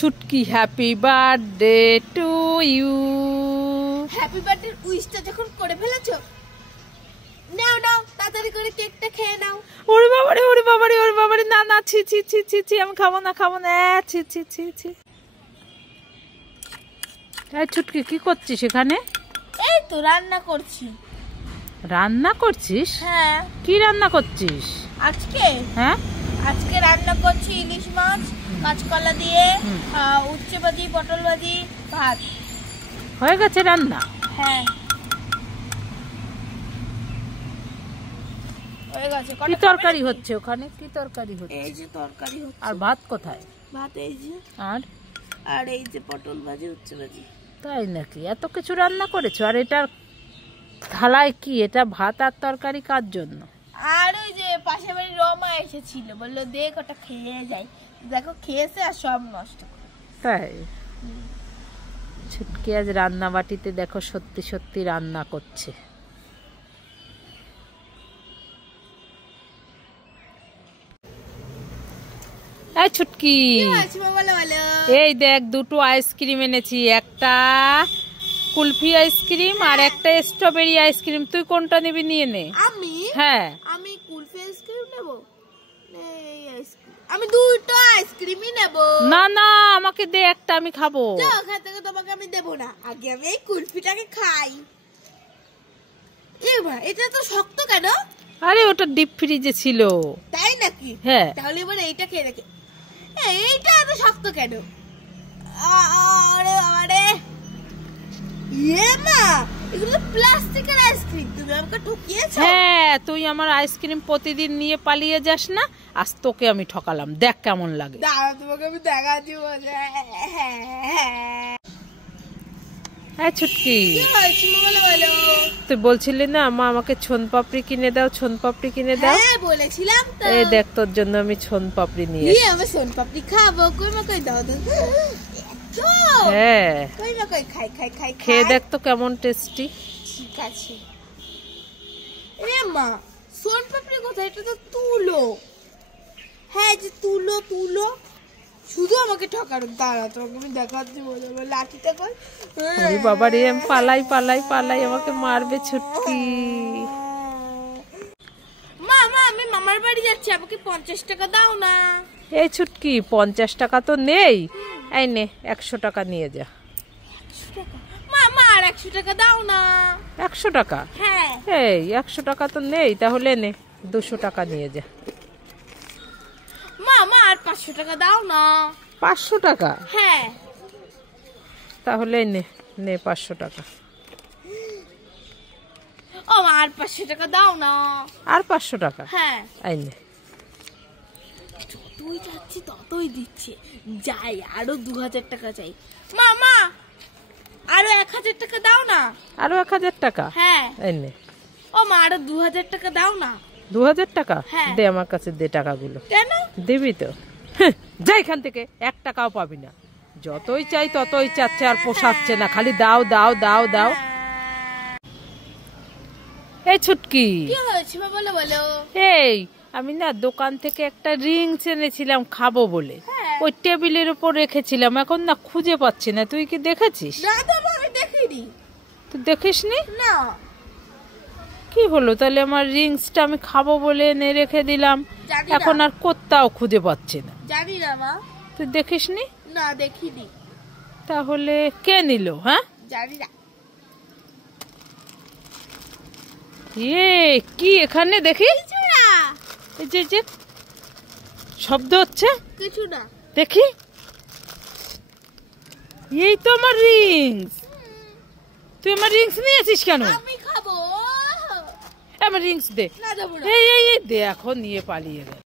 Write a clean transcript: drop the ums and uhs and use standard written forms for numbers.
Chhutki happy birthday to you. Happy birthday উইশটা যখন করে ফেলেছো, নাও নাও তাড়াতাড়ি করে কেকটা খেয়ে নাও। ওরে বাবারে ওরে বাবারে ওরে বাবারে, না না, ছি ছি ছি ছি ছি, আমি খাবো না খাবো না, ছি ছি ছি ছি। এই ছুটকি কি করছিস এখানে? এই তো রান্না করছি। রান্না করছিস? হ্যাঁ। কি রান্না করছিস আজকে? হ্যাঁ, আজকে রান্না করছি ইলিশ মাছ, কাঁচকলা দিয়ে, উচ্ছে ভাজি, পটল ভাজি, ভাত। হয়ে গেছে রান্না? হ্যাঁ হয়ে গেছে। কি তরকারি হচ্ছে ওখানে? কি তরকারি হচ্ছে? এই যে তরকারি হচ্ছে। আর ভাত কোথায়? ভাত এই যে। আর আর এই যে পটল ভাজি, উচ্ছে ভাজি। তাই নাকি? এত কিছু রান্না করেছো? আর এটার থালায় কি? এটা ভাত আর তরকারি কার জন্য? আর ওই যে পাশের বাড়ির রমা এসেছিল, বললো দেখ ওটা খেয়ে যাই। দেখো খেয়েছে আর সব নষ্ট করে। তাই? ছুটকি আজ রান্না বাটিতে দেখো সত্যি সত্যি রান্না করছে। এই ছুটকি, এই দেখ দুটো আইসক্রিম এনেছি, একটা কুলফি আইসক্রিম আর একটা স্ট্রবেরি আইসক্রিম। তুই কোনটা নিবি? নিয়ে নে। আমি? হ্যাঁ। আমি কুলফি আইসক্রিম নেব। আমি দুটো আইসক্রিমই নেব। না না, আমাকে দে একটা, আমি খাবো। ওখান থেকে তোমাকে আমি দেব না, আগে আমি এই কুলফিটাকে খাই। এবার এটা তো শক্ত কেন? আরে ওটা ডিপ ফ্রিজে ছিল। তাই নাকি? হ্যাঁ। তাহলে এবার এইটা খেয়ে দেখে। এইটা এত শক্ত কেন? আরে বাবা রে, ইয়ে মা, এগুলো প্লাস্টিকের আইসক্রিম। তুমি আমাকে ঠকিয়েছো। হ্যাঁ, তুই আমার আইসক্রিম প্রতিদিন নিয়ে পালিয়ে যাস না, আজ তোকে আমি ঠকালাম। দেখ কেমন লাগে। দাঁড়াও তোমাকে আমি দেখাচ্ছি। হ্যাঁ ছুটকি, কি হয়েছিল বলো বলো। তুই বলছিলি না মা আমাকে ছোন পাপড়ি কিনে দাও, ছোন পাপড়ি কিনে দাও। হ্যাঁ বলেছিলাম তো। এই দেখ তোর জন্য আমি ছোন পাপড়ি নিয়ে এই আমি সোন পাপড়ি খাবো। কই মা কই দাও দাও। হ্যাঁ, কই মা কই, খাই খাই খাই। খেয়ে দেখ তো কেমন টেস্টি। ঠিক আছে। এ মা, সোন পাপড়ি কোথায়? এটা তো তুলো। হ্যাঁ যে তুলো তুলো, শুধু আমাকে ঠকানো। দাঁড়া তোমাকে আমি দেখাচ্ছি। বলে আমার লাঠিটা কই। ওরে বাবা রে, আমি পালাই পালাই পালাই, আমাকে মারবে ছুটকি। মা মা, আমি মামার বাড়ি যাচ্ছি, আমাকে 50 টাকা দাও না। এই ছুটকি, 50 টাকা তো নেই। এই নে 100 টাকা নিয়ে যা। 100 টাকা? মা মা, আর 100 টাকা দাও না। 100 টাকা? হ্যাঁ। এই 100 টাকা তো নেই, তাহলে নে 200 টাকা নিয়ে যা। মা মা, আর 500 টাকা দাও না। 500 টাকা? হ্যাঁ। তাহলে নে নে 500 টাকা। ও মা, আর 500 টাকা দাও না। আর 500 টাকা? হ্যাঁ। এই নে। যতই যাচ্ছি ততই দিচ্ছে। যাই, আরো 2000 টাকা চাই। মা মা, আরো 1000 টাকা দাও না। আরো 1000 টাকা? হ্যাঁ। এই নে। ও মা, আরো 2000 টাকা দাও না। 2000 টাকা? হ্যাঁ। দে আমার কাছে, দে টাকাগুলো। কেন? দিবি তো? যা এখান থেকে, 1 টাকাও পাবি না। যতই চাই ততই চাচ্ছে, আর পোষাচ্ছে না, খালি দাও দাও দাও দাও। এই ছুটকি, কি হয়েছে বলো বলো। এই আমি না দোকান থেকে একটা রিংস এনেছিলাম খাবো বলে, ওই টেবিলের উপর রেখেছিলাম, এখন না খুঁজে পাচ্ছি না। তুই কি দেখেছিস? না তো আমি দেখিনি। তুই দেখিসনি? না। কি হলো তাহলে? আমার রিংসটা আমি খাবো বলে এনে রেখে দিলাম, জানি না। এখন আর কোথাও খুঁজে পাচ্ছি না। জানি না মা। তুই দেখিসনি? না দেখিনি। তাহলে কে নিল? হ্যাঁ জানি না। কি এখানে দেখি? কিছু না। এই যে শব্দ হচ্ছে, কিছু না। দেখি। এই তো আমার রিংস। তুই আমার রিংস নিয়েছিস কেন? আমি খাবো। আমার রিংস দে। না দেবো না। এই দে, এখন নিয়ে পালিয়ে গেল।